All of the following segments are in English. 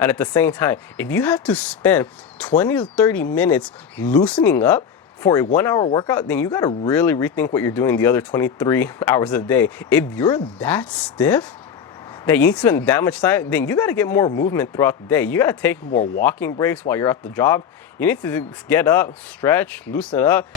And at the same time, if you have to spend 20 to 30 minutes loosening up for a 1 hour workout, then you got to really rethink what you're doing the other 23 hours of the day. If you're that stiff that you need to spend that much time, then you got to get more movement throughout the day. You got to take more walking breaks while you're at the job. You need to get up, stretch, loosen up.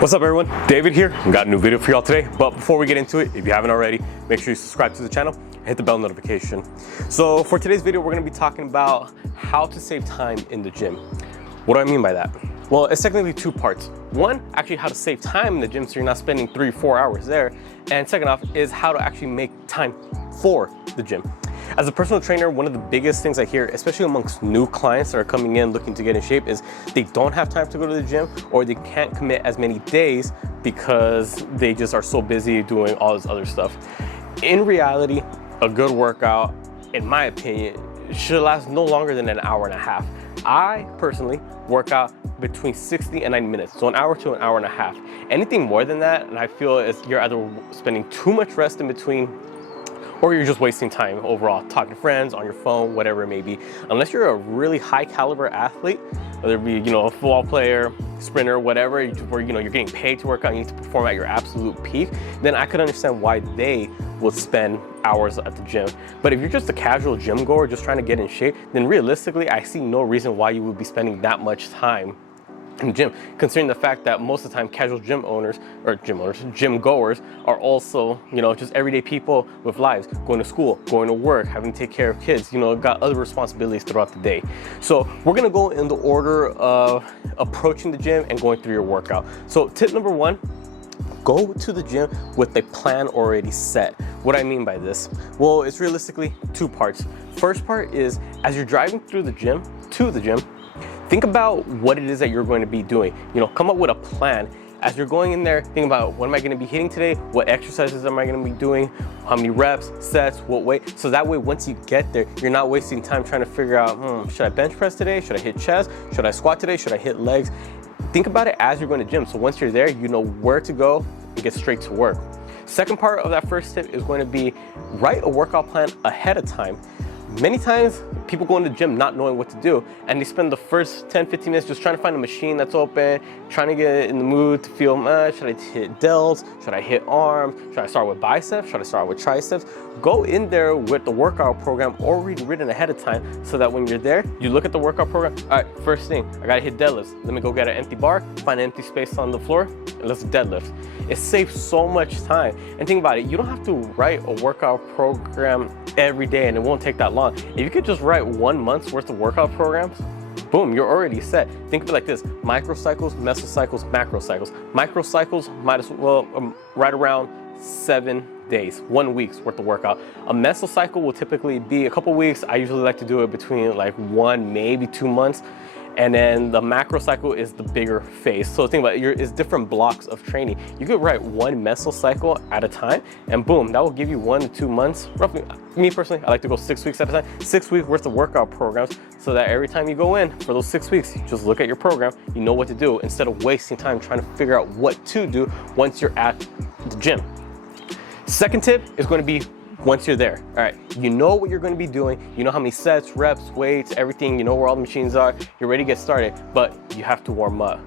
What's up everyone, David here. Got a new video for y'all today, but before we get into it, if you haven't already, make sure you subscribe to the channel and hit the bell notification. So for today's video, we're gonna be talking about how to save time in the gym. What do I mean by that? Well, it's technically two parts. One, actually how to save time in the gym so you're not spending 3-4 hours there. And second off is how to actually make time for the gym. As a personal trainer, one of the biggest things I hear, especially amongst new clients that are coming in looking to get in shape, is they don't have time to go to the gym, or they can't commit as many days because they just are so busy doing all this other stuff. In reality, a good workout, in my opinion, should last no longer than an hour and a half. I personally work out between 60 and 90 minutes, so an hour to an hour and a half. Anything more than that, and I feel is you're either spending too much rest in between, or you're just wasting time overall, talking to friends, on your phone, whatever it may be. Unless you're a really high caliber athlete, whether it be, a football player, sprinter, whatever, where you're getting paid to work out, you need to perform at your absolute peak, then I could understand why they would spend hours at the gym. But if you're just a casual gym goer, just trying to get in shape, then realistically, I see no reason why you would be spending that much time in the gym, considering the fact that most of the time casual gym goers are also, just everyday people with lives, going to school, going to work, having to take care of kids, got other responsibilities throughout the day. So we're gonna go in the order of approaching the gym and going through your workout. So tip number one, go to the gym with a plan already set. What I mean by this? Well, it's realistically two parts. First part is, as you're driving through the gym, to the gym, think about what it is that you're going to be doing. Come up with a plan. As you're going in there, think about, what am I going to be hitting today? What exercises am I going to be doing? How many reps, sets, what weight? So that way, once you get there, you're not wasting time trying to figure out, should I bench press today? Should I hit chest? Should I squat today? Should I hit legs? Think about it as you're going to gym. So once you're there, you know where to go and get straight to work. Second part of that first tip is going to be, write a workout plan ahead of time. Many times people go into the gym not knowing what to do, and they spend the first 10-15 minutes just trying to find a machine that's open, trying to get in the mood to feel, should I hit delts? Should I hit arms? Should I start with biceps? Should I start with triceps? Go in there with the workout program already written ahead of time, so that when you're there, you look at the workout program. All right, first thing, I gotta hit deadlifts. Let me go get an empty bar, find an empty space on the floor, and let's deadlift. It saves so much time. And think about it, you don't have to write a workout program every day, and it won't take that long. If you could just write 1 month's worth of workout programs, boom, you're already set. Think of it like this: microcycles, mesocycles, macrocycles. Microcycles might as well right around 7 days, 1 week's worth of workout. A mesocycle will typically be a couple weeks. I usually like to do it between like 1, maybe 2 months. And then the macro cycle is the bigger phase. So think about it, it's different blocks of training. You could write one mesocycle at a time, and boom, that will give you 1 to 2 months. Roughly, me personally, I like to go 6 weeks at a time, 6 weeks worth of workout programs, so that every time you go in for those 6 weeks, you just look at your program, you know what to do, instead of wasting time trying to figure out what to do once you're at the gym. Second tip is going to be, once you're there, all right, you know what you're going to be doing, you know how many sets, reps, weights, everything, you know where all the machines are, you're ready to get started, but you have to warm up.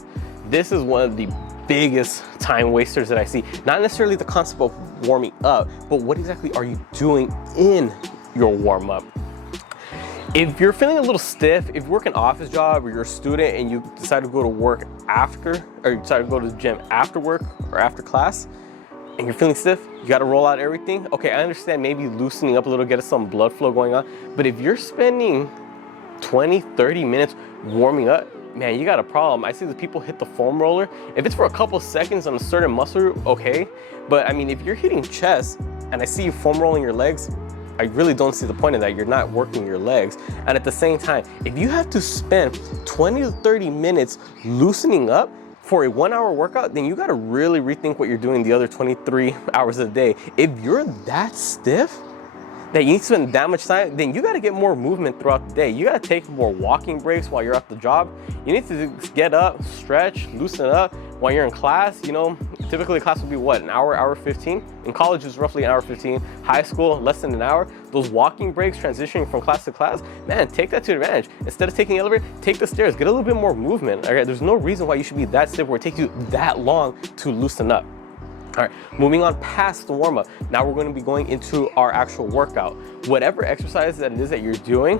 This is one of the biggest time wasters that I see. Not necessarily the concept of warming up, but what exactly are you doing in your warm up? If you're feeling a little stiff, if you work an office job or you're a student and you decide to go to work after, or you decide to go to the gym after work or after class, and you're feeling stiff, you gotta roll out everything. Okay, I understand maybe loosening up a little, get some blood flow going on, but if you're spending 20, 30 minutes warming up, man, you got a problem. I see the people hit the foam roller. If it's for a couple seconds on a certain muscle, okay. But I mean, if you're hitting chest and I see you foam rolling your legs, I really don't see the point of that. You're not working your legs. And at the same time, if you have to spend 20 to 30 minutes loosening up for a 1 hour workout, then you gotta really rethink what you're doing the other 23 hours of the day. If you're that stiff that you need to spend that much time, then you got to get more movement throughout the day. You got to take more walking breaks while you're at the job. You need to get up, stretch, loosen up while you're in class. You know, typically class would be what, an hour, hour 15? In college it's roughly an hour 15. High school, less than an hour. Those walking breaks, transitioning from class to class, man, take that to advantage. Instead of taking the elevator, take the stairs, get a little bit more movement. All right, there's no reason why you should be that stiff where it takes you that long to loosen up. All right, moving on past the warm-up. Now we're going to be going into our actual workout. Whatever exercise that it is that you're doing,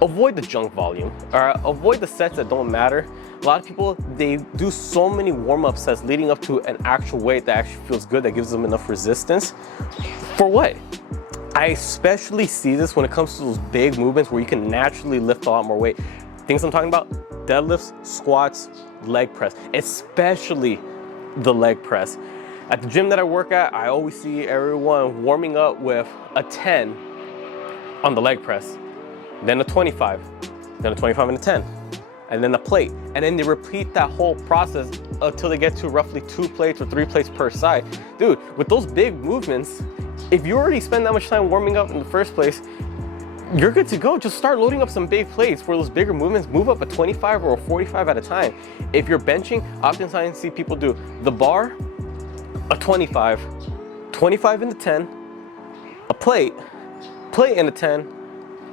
avoid the junk volume, or avoid the sets that don't matter. A lot of people, they do so many warm-up sets leading up to an actual weight that actually feels good, that gives them enough resistance. For what? I especially see this when it comes to those big movements where you can naturally lift a lot more weight. Things I'm talking about, deadlifts, squats, leg press, especially the leg press. At the gym that I work at, I always see everyone warming up with a 10 on the leg press, then a 25, then a 25 and a 10, and then a plate. And then they repeat that whole process until they get to roughly 2 plates or 3 plates per side. Dude, with those big movements, if you already spend that much time warming up in the first place, you're good to go. Just start loading up some big plates for those bigger movements. Move up a 25 or a 45 at a time. If you're benching, oftentimes I see people do the bar, a 25, 25 and a 10, a plate and a 10,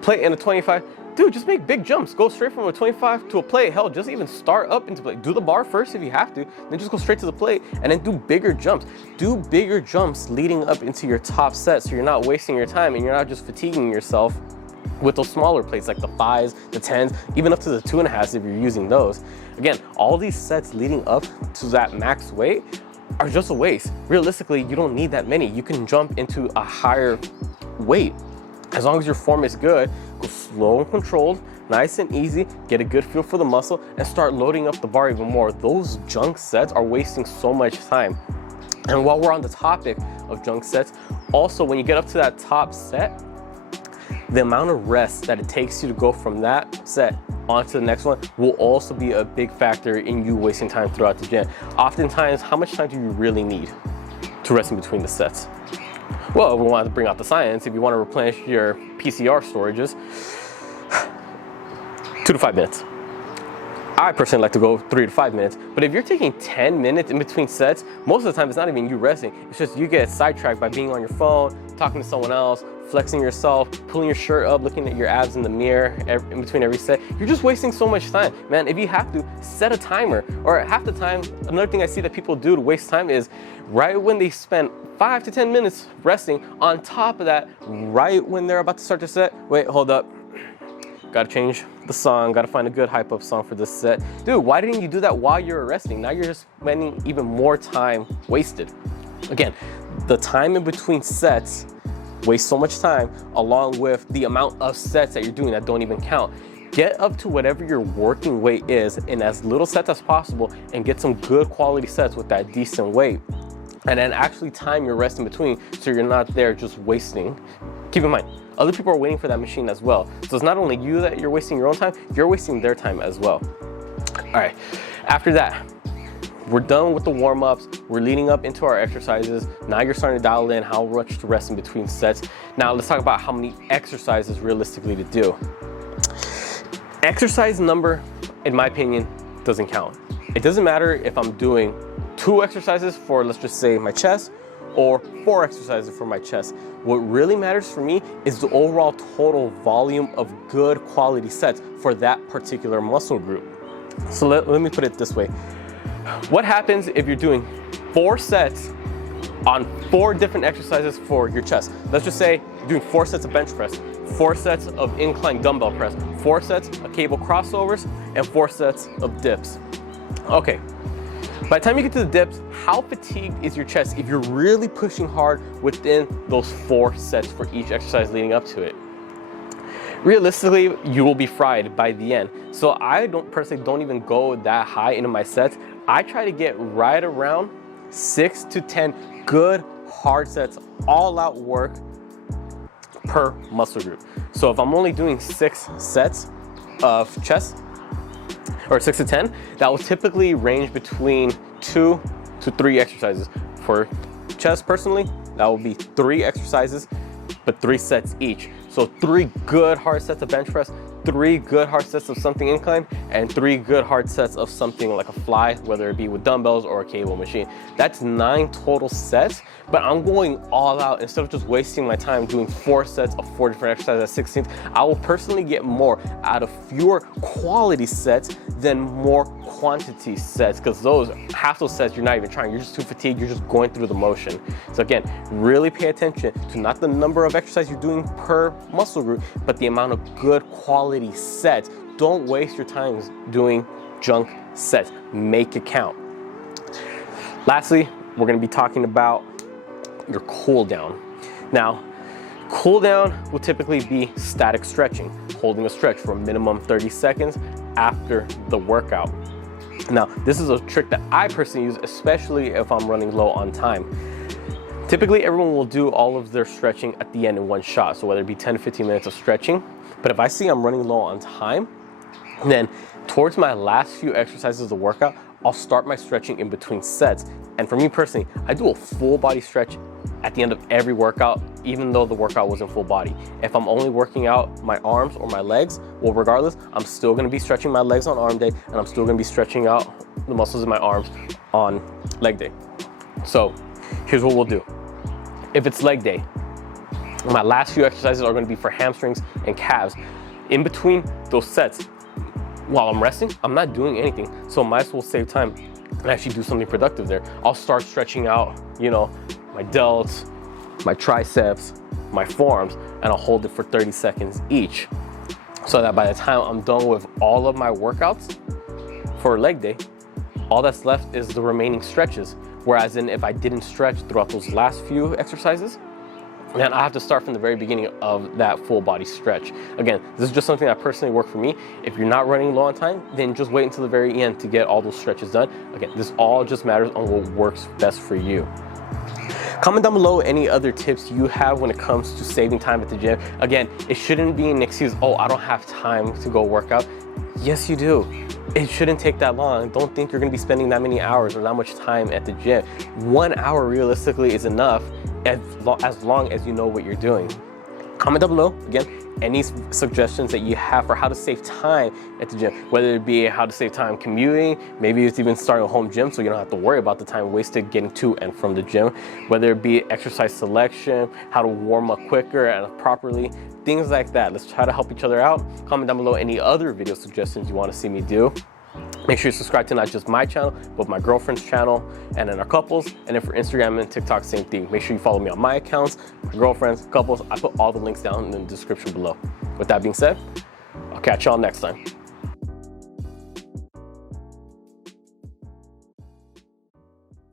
plate and a 25. Dude, just make big jumps. Go straight from a 25 to a plate. Hell, just even start up into plate. Do the bar first if you have to, then just go straight to the plate and then do bigger jumps. Do bigger jumps leading up into your top set so you're not wasting your time and you're not just fatiguing yourself with those smaller plates like the 5s, the 10s, even up to the 2.5s if you're using those. Again, all these sets leading up to that max weight are just a waste. Realistically, you don't need that many. You can jump into a higher weight. As long as your form is good, go slow and controlled, nice and easy, get a good feel for the muscle, and start loading up the bar even more. Those junk sets are wasting so much time. And while we're on the topic of junk sets, also when you get up to that top set, the amount of rest that it takes you to go from that set onto the next one will also be a big factor in you wasting time throughout the gym. Oftentimes, how much time do you really need to rest in between the sets? Well, we want to bring out the science. If you want to replenish your PCR storages, 2 to 5 minutes. I personally like to go 3 to 5 minutes, but if you're taking 10 minutes in between sets, most of the time it's not even you resting. It's just you get sidetracked by being on your phone, talking to someone else, flexing yourself, pulling your shirt up, looking at your abs in the mirror in between every set. You're just wasting so much time. Man, if you have to, set a timer. Or half the time, another thing I see that people do to waste time is right when they spend 5 to 10 minutes resting, on top of that, right when they're about to start the set, wait, hold up. Gotta change the song, gotta find a good hype up song for this set. Dude, why didn't you do that while you're resting? Now you're just spending even more time wasted. Again, the time in between sets waste so much time, along with the amount of sets that you're doing that don't even count. Get up to whatever your working weight is in as little sets as possible and get some good quality sets with that decent weight. And then actually time your rest in between so you're not there just wasting. Keep in mind, other people are waiting for that machine as well. So it's not only you that you're wasting your own time, you're wasting their time as well. All right, after that, we're done with the warm-ups. We're leading up into our exercises. Now you're starting to dial in how much to rest in between sets. Now let's talk about how many exercises realistically to do. Exercise number, in my opinion, doesn't count. It doesn't matter if I'm doing 2 exercises for, let's just say, my chest, or 4 exercises for my chest. What really matters for me is the overall total volume of good quality sets for that particular muscle group. So let me put it this way. What happens if you're doing 4 sets on 4 different exercises for your chest? Let's just say you're doing 4 sets of bench press, 4 sets of incline dumbbell press, 4 sets of cable crossovers, and 4 sets of dips. Okay, by the time you get to the dips, how fatigued is your chest if you're really pushing hard within those 4 sets for each exercise leading up to it? Realistically, you will be fried by the end. So I personally don't even go that high into my sets. I try to get right around 6 to 10 good hard sets, all out work per muscle group. So if I'm only doing 6 sets of chest, or 6 to 10, that will typically range between 2 to 3 exercises. For chest personally, that will be 3 exercises, but 3 sets each. So 3 good hard sets of bench press, 3 good hard sets of something incline, and 3 good hard sets of something like a fly, whether it be with dumbbells or a cable machine. That's 9 total sets, but I'm going all out. Instead of just wasting my time doing 4 sets of 4 different exercises at 16th, I will personally get more out of fewer quality sets than more quantity sets, because half those sets you're not even trying, you're just too fatigued, you're just going through the motion. So again, really pay attention to not the number of exercises you're doing per muscle group, but the amount of good quality sets. Don't waste your time doing junk sets. Make it count. Lastly, we're going to be talking about your cool down. Now, cool down will typically be static stretching, holding a stretch for a minimum 30 seconds after the workout. Now, this is a trick that I personally use, especially if I'm running low on time. Typically, everyone will do all of their stretching at the end in one shot, so whether it be 10 to 15 minutes of stretching. But if I see I'm running low on time, then towards my last few exercises of the workout, I'll start my stretching in between sets. And for me personally, I do a full body stretch at the end of every workout, even though the workout wasn't full body. If I'm only working out my arms or my legs, well, regardless, I'm still gonna be stretching my legs on arm day, and I'm still gonna be stretching out the muscles in my arms on leg day. So here's what we'll do. If it's leg day, my last few exercises are gonna be for hamstrings and calves. In between those sets, while I'm resting, I'm not doing anything, so might as well save time and actually do something productive there. I'll start stretching out, my delts, my triceps, my forearms, and I'll hold it for 30 seconds each. So that by the time I'm done with all of my workouts for leg day, all that's left is the remaining stretches. Whereas if I didn't stretch throughout those last few exercises, then I have to start from the very beginning of that full body stretch. Again, this is just something that personally worked for me. If you're not running low on time, then just wait until the very end to get all those stretches done. Again, this all just matters on what works best for you. Comment down below any other tips you have when it comes to saving time at the gym. Again, it shouldn't be an excuse, oh, I don't have time to go work out. Yes, you do. It shouldn't take that long. Don't think you're gonna be spending that many hours or that much time at the gym. 1 hour realistically is enough as long as you know what you're doing. Comment down below, again, any suggestions that you have for how to save time at the gym, whether it be how to save time commuting, maybe it's even starting a home gym so you don't have to worry about the time wasted getting to and from the gym, whether it be exercise selection, how to warm up quicker and properly, things like that. Let's try to help each other out. Comment down below any other video suggestions you want to see me do. Make sure you subscribe to not just my channel, but my girlfriend's channel, and then our couples. And then for Instagram and TikTok, same thing. Make sure you follow me on my accounts, my girlfriend's, couples. I put all the links down in the description below. With that being said, I'll catch y'all next time.